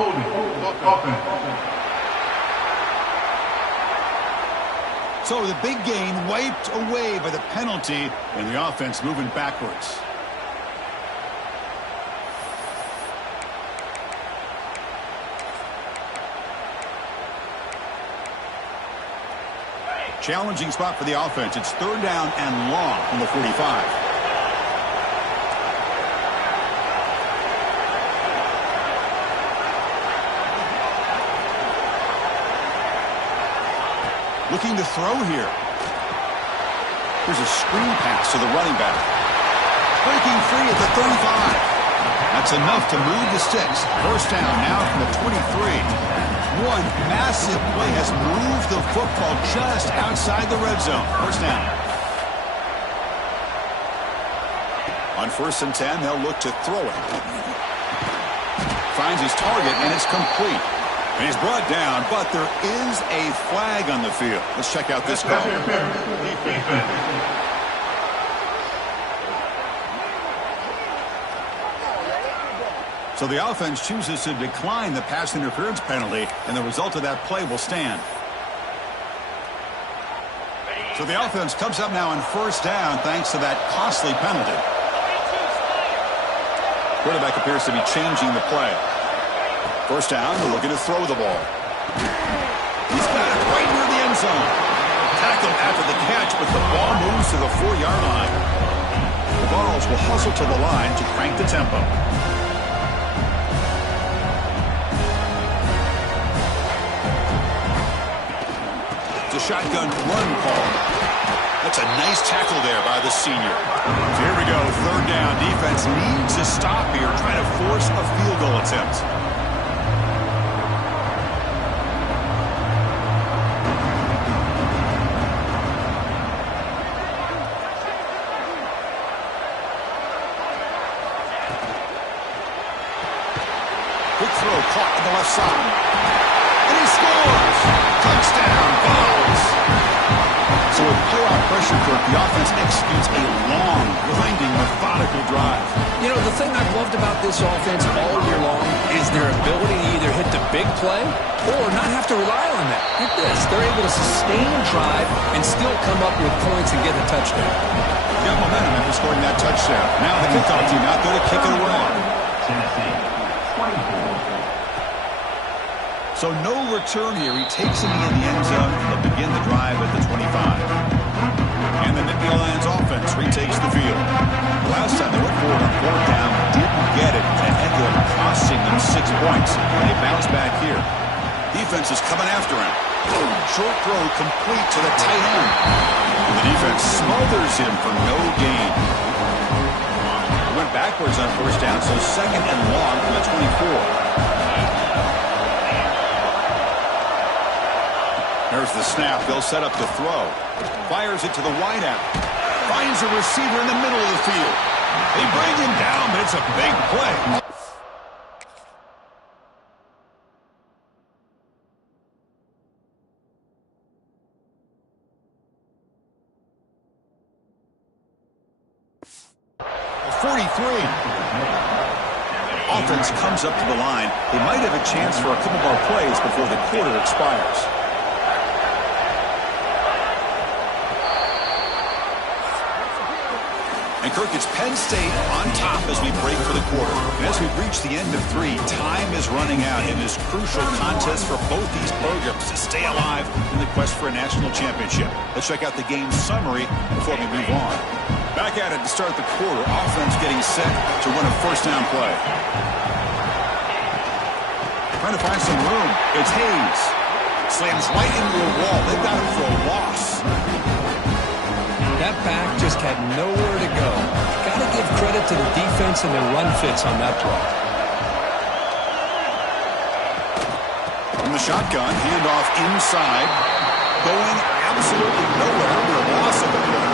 So the big gain wiped away by the penalty, and the offense moving backwards. Challenging spot for the offense. It's 3rd down and long from the 45. Looking to throw here. Here's a screen pass to the running back. Breaking free at the 35. That's enough to move the sticks. 1st down now from the 23. One massive play has moved the football just outside the red zone. 1st down. On 1st and 10, they'll look to throw it. Finds his target, and it's complete. And he's brought down, but there is a flag on the field. Let's check out this call. So the offense chooses to decline the pass interference penalty, and the result of that play will stand. So the offense comes up now on 1st down thanks to that costly penalty. Quarterback appears to be changing the play. 1st down, they're looking to throw the ball. He's got it right near the end zone. Tackled after the catch, but the ball moves to the 4-yard line. The Vols will hustle to the line to crank the tempo. It's a shotgun run call. That's a nice tackle there by the senior. So here we go, 3rd down. Defense needs to stop here, trying to force a field goal attempt. Quick throw caught on the left side. And he scores! Touchdown, Vols! So with playoff pressure, Kirk, the offense executes a long, grinding, methodical drive. You know, the thing I've loved about this offense all year long is their ability to either hit the big play or not have to rely on that. Get this. They're able to sustain a drive and still come up with points and get a touchdown. Got momentum after scoring that touchdown. Now the kickoff team out there to kick it away. Tennessee, 24. So no return here. He takes it in the end zone. They'll begin the drive at the 25. And the Nittany Lions offense retakes the field. Last time they went forward on 4th down, didn't get it, and it ended up costing them 6 points. And they bounce back here. Defense is coming after him. Short throw complete to the tight end. And the defense smothers him for no gain. They went backwards on 1st down, so 2nd and long from the 24. There's the snap. They'll set up the throw. Fires it to the wideout. Finds a receiver in the middle of the field. They bring him down, but it's a big play. Offense comes up to the line. They might have a chance for a couple more plays before the quarter expires. And Kirk, it's Penn State on top as we break for the quarter. And as we reach the end of 3, time is running out in this crucial contest for both these programs to stay alive in the quest for a national championship. Let's check out the game summary before we move on. Back at it to start the quarter. Offense getting set to run a first down play. Trying to find some room. It's Hayes. Slams right into a wall. They've got him for a loss. That back just had nowhere to go. Got to give credit to the defense and their run fits on that play. From the shotgun, handoff inside. Going absolutely nowhere under a loss of the play.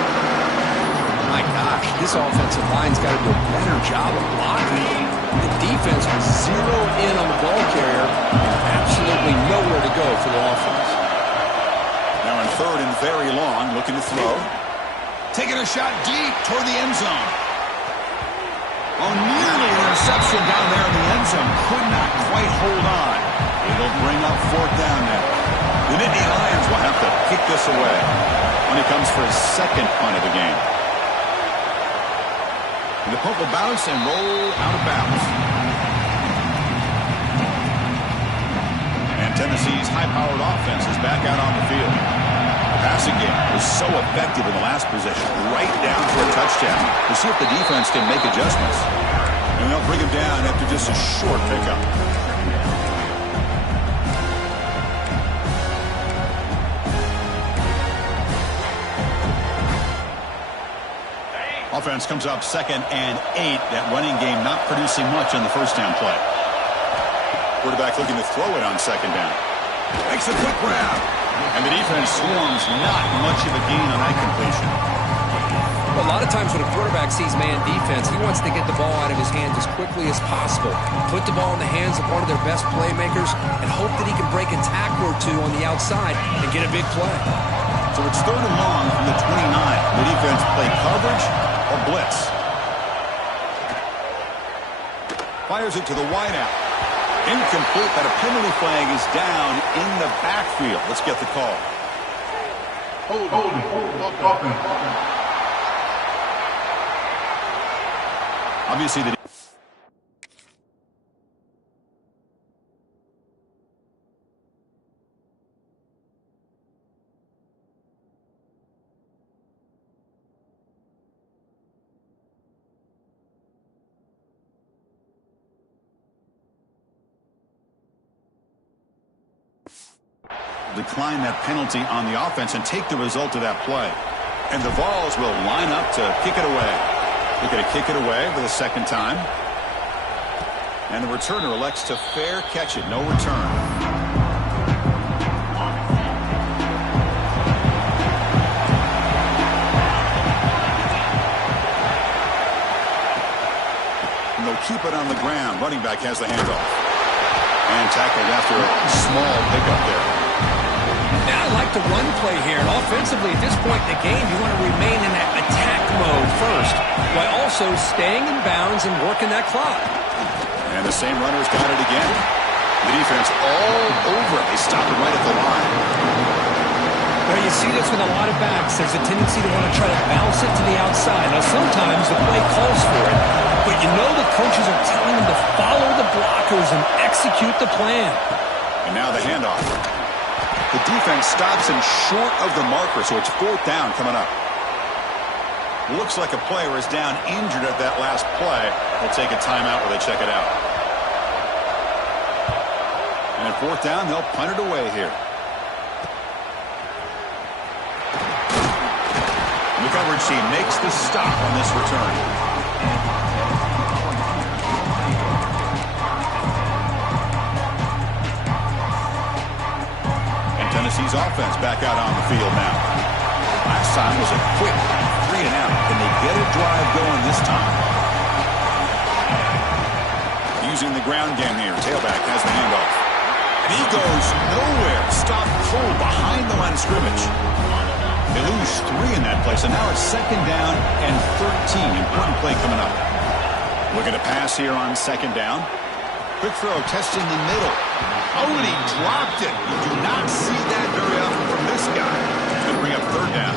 My gosh, this offensive line's got to do a better job of blocking. The defense was zeroed in on the ball carrier and absolutely nowhere to go for the offense. Now in third and very long, looking to throw. Taking a shot deep toward the end zone. Oh, nearly an interception down there in the end zone. Could not quite hold on. It'll bring up fourth down now. The Nittany Lions will have to kick this away when it comes for his second punt of the game. And the punt will bounce and roll out of bounds. And Tennessee's high-powered offense is back out on the field. The passing game was so effective in the last possession, right down for a touchdown. We'll see if the defense can make adjustments. And they'll bring him down after just a short pickup. Offense comes up 2nd and 8. That running game not producing much on the first down play. Quarterback looking to throw it on 2nd down. Makes a quick grab. And the defense swarms, not much of a gain on that completion. Well, a lot of times when a quarterback sees man defense, he wants to get the ball out of his hands as quickly as possible. Put the ball in the hands of one of their best playmakers and hope that he can break a tackle or two on the outside and get a big play. So it's 3rd and long from the 29. The defense play coverage or blitz. Fires it to the wideout. Incomplete, but a penalty flag is down in the backfield. Let's get the call. Obviously, the decline that penalty on the offense and take the result of that play. And the Vols will line up to kick it away. They're going to kick it away for the second time. And the returner elects to fair catch it. No return. And they'll keep it on the ground. Running back has the handoff. And tackled after a small pickup there. Now I like the run play here. And offensively, at this point in the game, you want to remain in that attack mode first, while also staying in bounds and working that clock. And the same runner's got it again. The defense all over it. They stop it right at the line. Well, you see this with a lot of backs. There's a tendency to want to try to bounce it to the outside. Now, sometimes the play calls for it, but you know the coaches are telling them to follow the blockers and execute the plan. And now the handoff. The defense stops him short of the marker, so it's 4th down coming up. Looks like a player is down injured at that last play. They'll take a timeout while they check it out. And at 4th down, they'll punt it away here. The coverage team makes the stop on this return. Tennessee's offense back out on the field now. Last time was a quick 3-and-out. Can they get a drive going this time? using the ground game here. Tailback has the handoff. And he goes nowhere. Stopped cold behind the line of scrimmage. They lose 3 in that play, so now it's 2nd down and 13. Important play coming up. Looking to pass here on 2nd down. Quick throw, testing the middle. Oh, and he dropped it. You do not see that very often from this guy. He's going to bring up 3rd down.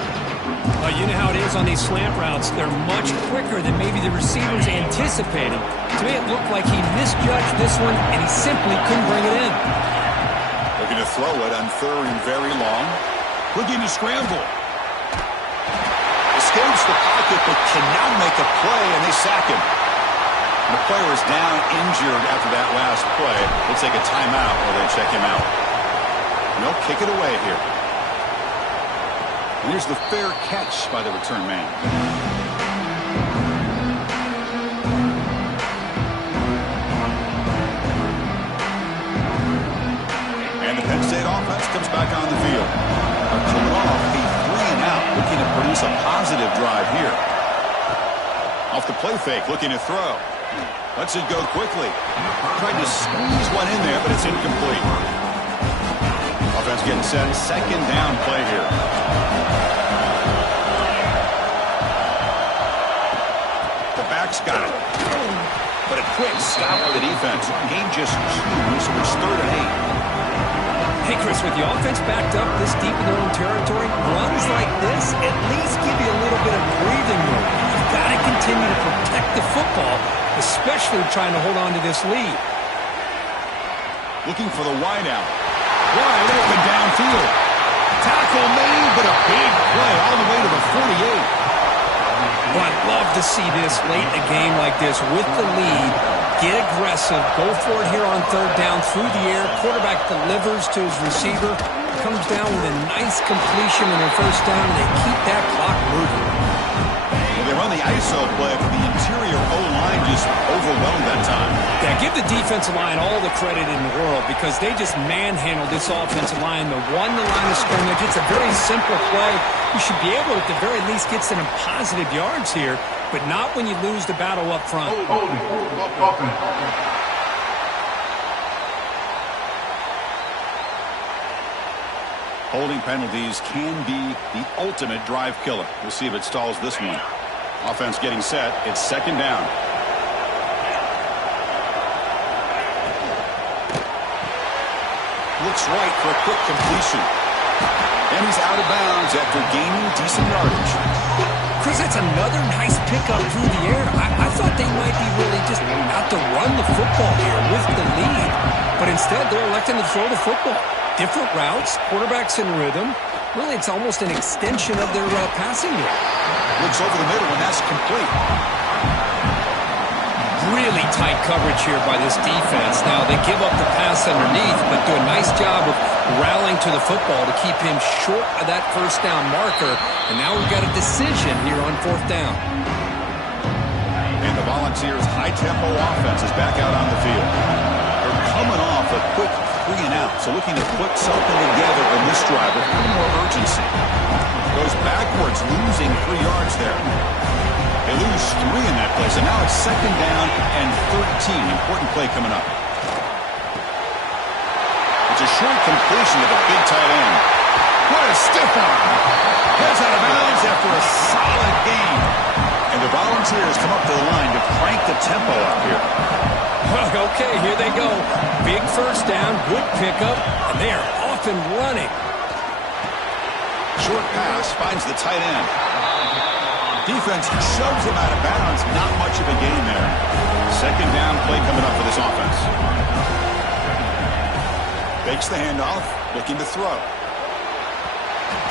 You know how it is on these slant routes. They're much quicker than maybe the receivers anticipated. To me, it looked like he misjudged this one, and he simply couldn't bring it in. Looking to throw it on 3rd and very long. Looking to scramble. Escapes the pocket, but cannot make a play, and they sack him. The player is down, injured after that last play. They'll take a timeout while they check him out. And they'll kick it away here. And here's the fair catch by the return man. And the Penn State offense comes back on the field. They're coming off a 3-and-out, looking to produce a positive drive here. Off the play fake, looking to throw. Lets it go quickly. Tried to squeeze one in there, but it's incomplete. Offense getting set. 2nd down play here. The back's got it. But a quick stop of the defense. Gain just 2, so it's 3rd and 8. Hey, Chris, with the offense backed up this deep in their own territory, runs like this at least give you a little bit of breathing room. You've got to continue to protect the football, especially trying to hold on to this lead. Looking for the wideout. Wide open downfield. Tackle made, but a big play all the way to the 48. Well, I'd love to see this late in a game like this with the lead. Get aggressive. Go for it here on 3rd down through the air. Quarterback delivers to his receiver. Comes down with a nice completion in their 1st down, and they keep that clock moving. Well, they run the ISO play, but the interior O-line just overwhelmed that time. Yeah, give the defensive line all the credit in the world because they just manhandled this offensive line. They won the line of scrimmage. It's a very simple play. You should be able to, at the very least, get some positive yards here, but not when you lose the battle up front. Holding penalties can be the ultimate drive killer. We'll see if it stalls this one. Offense getting set. It's 2nd down. Looks right for a quick completion. And he's out of bounds after gaining decent yardage. Chris, that's another nice pickup through the air. I thought they might be really just out to run the football here with the lead. But instead, they're electing to throw the football. Different routes, quarterbacks in rhythm. Really, it's almost an extension of their passing game. Looks over the middle, and that's complete. Really tight coverage here by this defense. Now, they give up the pass underneath, but do a nice job of rallying to the football to keep him short of that 1st down marker. And now we've got a decision here on 4th down. And the Volunteers' high-tempo offense is back out on the field. They're coming off a quick 3-and-out, so looking to put something together in this drive with a little more urgency. Goes backwards, losing 3 yards there. They lose 3 in that play, so now it's 2nd down and 13. Important play coming up. It's a short completion to the big tight end. What a stiff arm. Heads out of bounds after a solid gain. And the Volunteers come up to the line to crank the tempo up here. Okay, here they go. Big 1st down, good pickup, and they are off and running. Short pass finds the tight end. Defense shoves him out of bounds. Not much of a gain there. 2nd down play coming up for this offense. Fakes the handoff, looking to throw.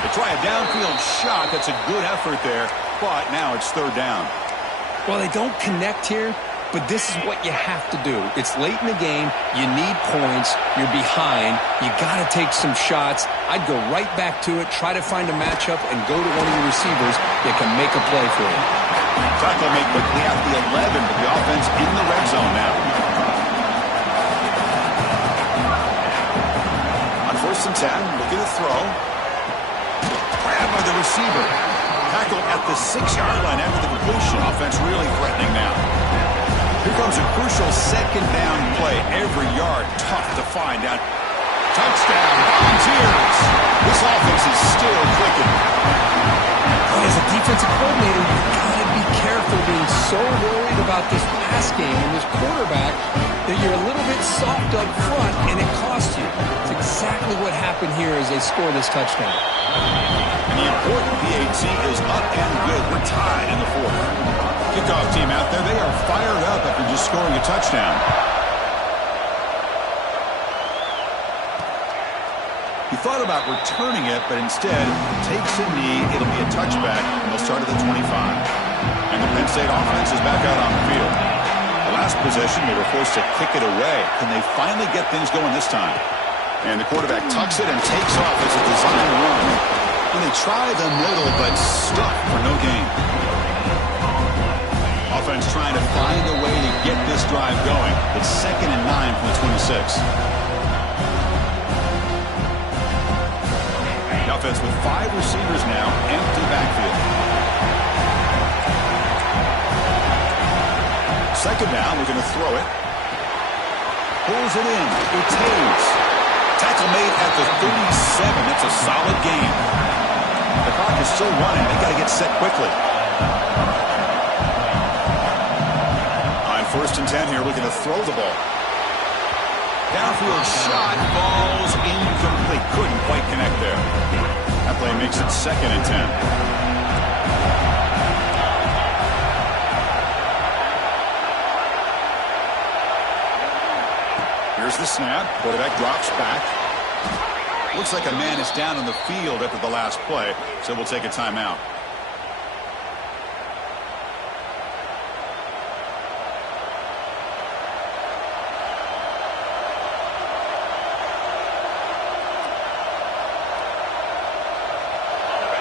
They try a downfield shot. That's a good effort there, but now it's 3rd down. Well, they don't connect here, but this is what you have to do. It's late in the game. You need points. You're behind. You got to take some shots. I'd go right back to it, try to find a matchup, and go to one of your receivers that can make a play for you. Tackle made quickly at the 11, but the offense in the red zone now. On 1st and 10, looking to throw. Grab by the receiver. Tackle at the 6-yard line after the completion. Offense really threatening now. Here comes a crucial second down play. Every yard tough to find out. Touchdown, Volunteers. This offense is still clicking. As a defensive coordinator, you've got to be careful being so worried about this pass game and this quarterback that you're a little bit soft up front and it costs you. It's exactly what happened here as they score this touchdown. And the important PAT is up and good. We're tied in the fourth. Kickoff team out there, they are fired up after just scoring a touchdown. He thought about returning it, but instead takes a knee. It'll be a touchback, and they'll start at the 25. And the Penn State offense is back out on the field. The last possession, they were forced to kick it away. Can they finally get things going this time? And the quarterback tucks it and takes off as a design run. And they try the middle, but stuck for no gain. Offense trying to find a way to get this drive going. It's 2nd and 9 from the 26. The offense with 5 receivers now, empty backfield. Second down, we're going to throw it. Pulls it in. It's Hayes. Tackle made at the 37. That's a solid gain. The clock is still running. They got to get set quickly. On 1st and 10 here, we're going to throw the ball. Downfield shot falls incomplete. Couldn't quite connect there. That play makes it 2nd and 10. Here's the snap. Quarterback drops back. Looks like a man is down on the field after the last play, so we'll take a timeout.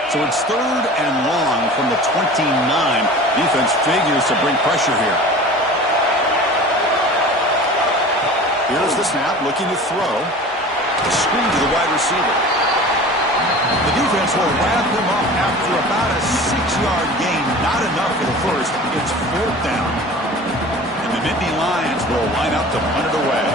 So it's 3rd and long from the 29. Defense figures to bring pressure here. Here's the snap, looking to throw. A screen to the wide receiver. The defense will wrap him up after about a 6-yard gain. Not enough for the first. It's 4th down. And the Nittany Lions will line up to punt it away.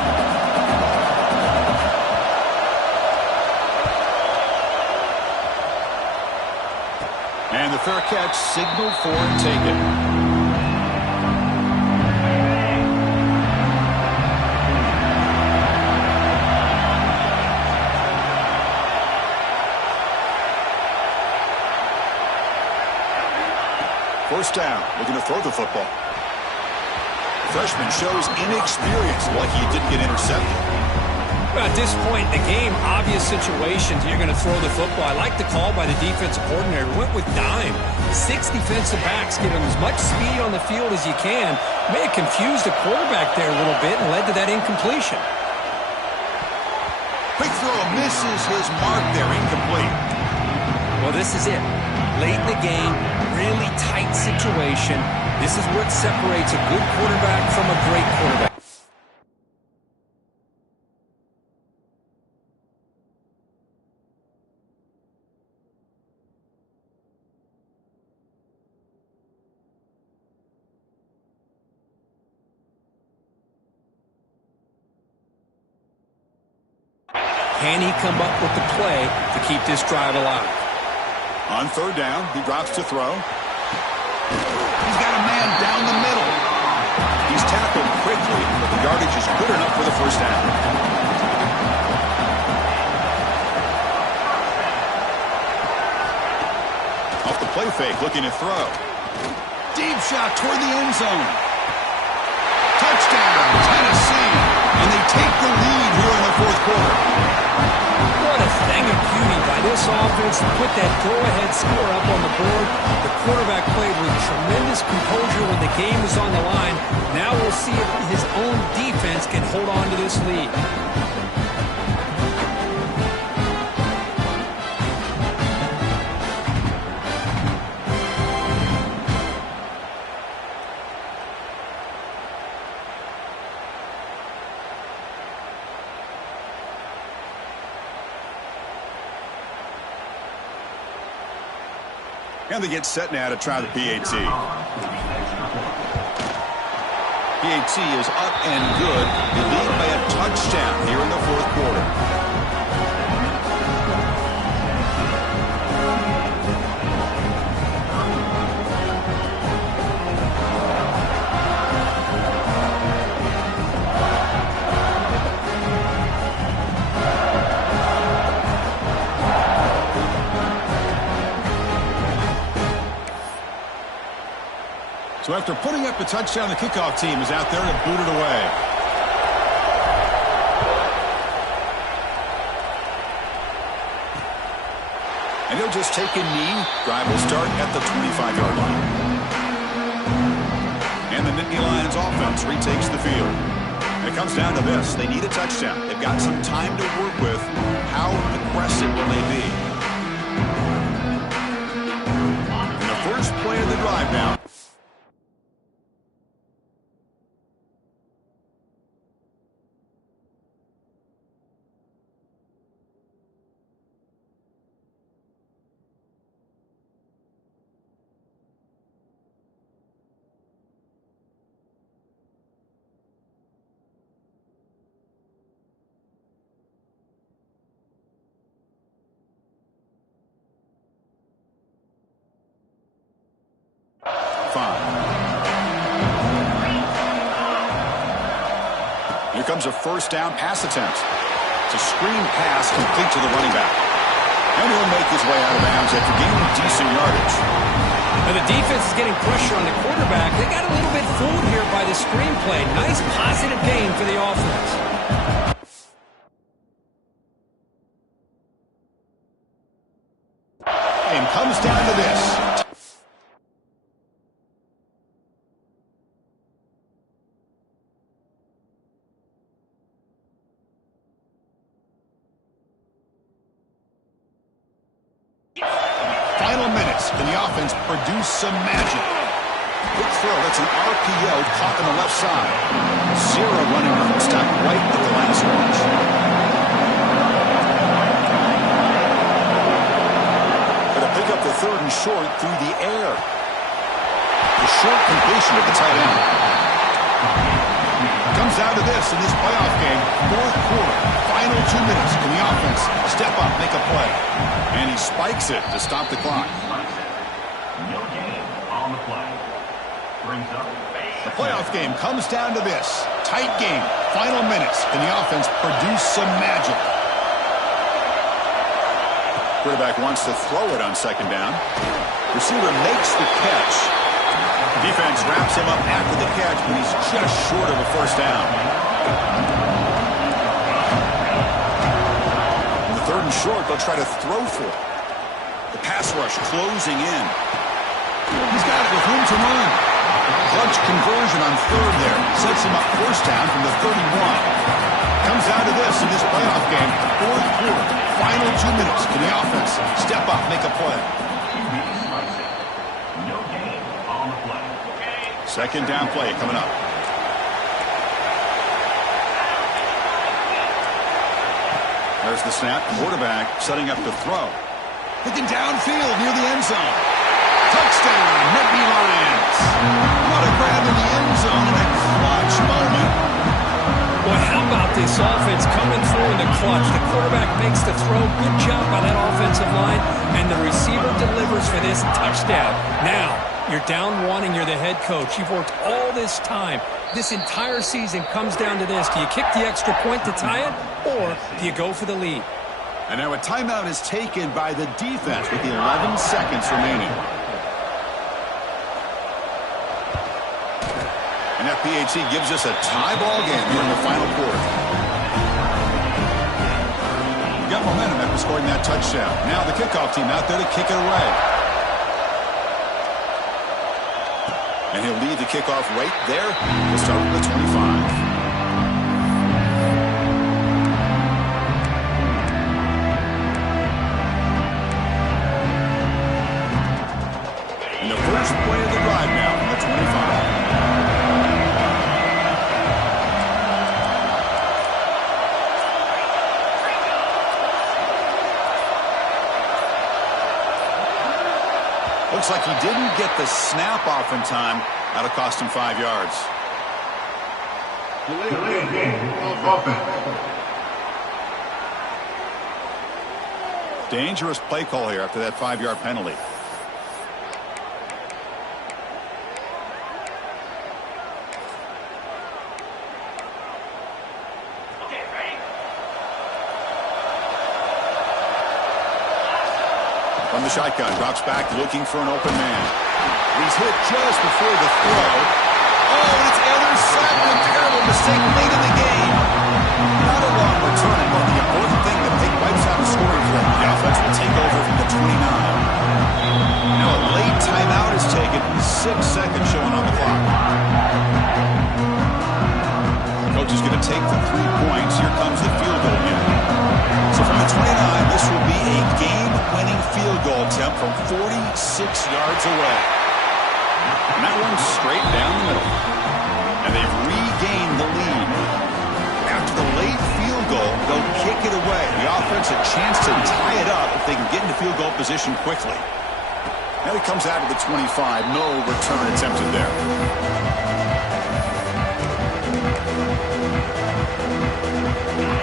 And the fair catch signaled for and taken. First down. We're going to throw the football. The freshman shows inexperience, like he didn't get intercepted. Well, at this point in the game, obvious situations, you're going to throw the football. I like the call by the defensive coordinator. Went with dime. 6 defensive backs, get him as much speed on the field as you can. May have confused the quarterback there a little bit and led to that incompletion. Quick throw misses his mark there, incomplete. Well, this is it. Late in the game, really tight situation. This is what separates a good quarterback from a great quarterback. Can he come up with the play to keep this drive alive? On 3rd down, he drops to throw. He's got a man down the middle. He's tackled quickly, but the yardage is good enough for the first down. Off the play fake, looking to throw. Deep shot toward the end zone. Touchdown, Tennessee. And they take the lead here in the 4th quarter. What a thing of beauty by this offense to put that go-ahead score up on the board. The quarterback played with tremendous composure when the game was on the line. Now we'll see if his own defense can hold on to this lead. And they get set now to try the PAT. PAT is up and good. They lead by a touchdown here in the fourth quarter. So after putting up the touchdown, the kickoff team is out there to boot it away. And he'll just take a knee. Drive will start at the 25-yard line. And the Nittany Lions offense retakes the field. And it comes down to this. They need a touchdown. They've got some time to work with. How aggressive will they be? And the first play of the drive now. Here comes a first down pass attempt. It's a screen pass complete to the running back. And he'll make his way out of bounds after gaining decent yardage. And the defense is getting pressure on the quarterback. They got a little bit fooled here by the screenplay. Nice positive gain for the offense. And comes down to this. Final minutes. Can the offense produce some magic? Quick throw. That's an RPO caught on the left side. Zero running room. Stop right at the line of scrimmage. Going to pick up the third and short through the air. The short completion at the tight end. Comes down to this in this playoff game. Fourth quarter. Final 2 minutes. Can the offense step up, make a play? And he spikes it to stop the clock. No gain on the play. Brings up The playoff game comes down to this. Tight game. Final minutes. Can the offense produce some magic? Quarterback wants to throw it on second down. Receiver makes the catch. Defense wraps him up after the catch, but he's just short of a first down. In the third and short, they'll try to throw for it. The pass rush closing in. He's got it with room to run. Clutch conversion on third there. Sets him up first down from the 31. Comes down to this in this playoff game. Fourth quarter. Final 2 minutes. Can the offense step up, make a play? no gain on the play. Second down play coming up. There's the snap. Quarterback setting up to throw. Looking downfield near the end zone. Touchdown, Nittany Lions. What a grab in the end zone in a clutch moment. Boy, how about this offense coming through in the clutch? The quarterback makes the throw. Good job by that offensive line. And the receiver delivers for this touchdown. Now, you're down one and you're the head coach. You've worked all this time. This entire season comes down to this. Do you kick the extra point to tie it, or do you go for the lead? And now a timeout is taken by the defense with the 11 seconds remaining. And that PAT gives us a tie ball game here in the final quarter. We got momentum after scoring that touchdown. Now the kickoff team out there to kick it away. And he'll lead the kickoff right there. We'll start with the 25. And the first play of the drive now from the 25. Looks like he didn't get the snap off in time. That'll cost him 5 yards. Delay of game. Offense. Dangerous play call here after that 5-yard penalty. From the shotgun, drops back looking for an open man. He's hit just before the throw. Oh, and it's intercepted. A terrible mistake late in the game. Not a long return, and the important thing that they wipes out the scoring threat. The offense will take over from the 29. Now a late timeout is taken. 6 seconds showing on the clock. Coach is going to take the 3 points. Here comes the field goal unit. So from the 29, this will be a game-winning field goal attempt from 46 yards away. And that one's straight down the middle. And they've regained the lead. After the late field goal, they'll kick it away. The offense a chance to tie it up if they can get into field goal position quickly. Now he comes out of the 25. No return attempted there.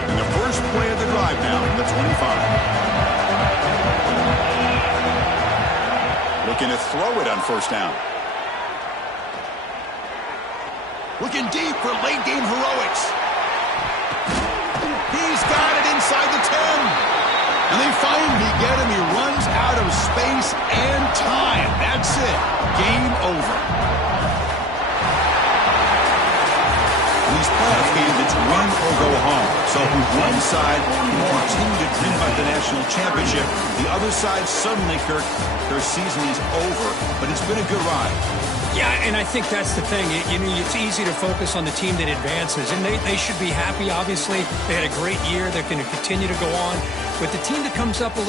And the first play of the drive now from the 25. Looking to throw it on first down. Looking deep for late game heroics. He's got it inside the 10. And they finally get him. He runs out of space and time. That's it. Game over. In these playoff games, it's win or go home. So one side will continue to dream about the national championship. The other side, suddenly, Kirk, their season is over. But it's been a good ride. Yeah, and I think that's the thing. It's easy to focus on the team that advances, and they should be happy, obviously. They had a great year. They're going to continue to go on. But the team that comes up a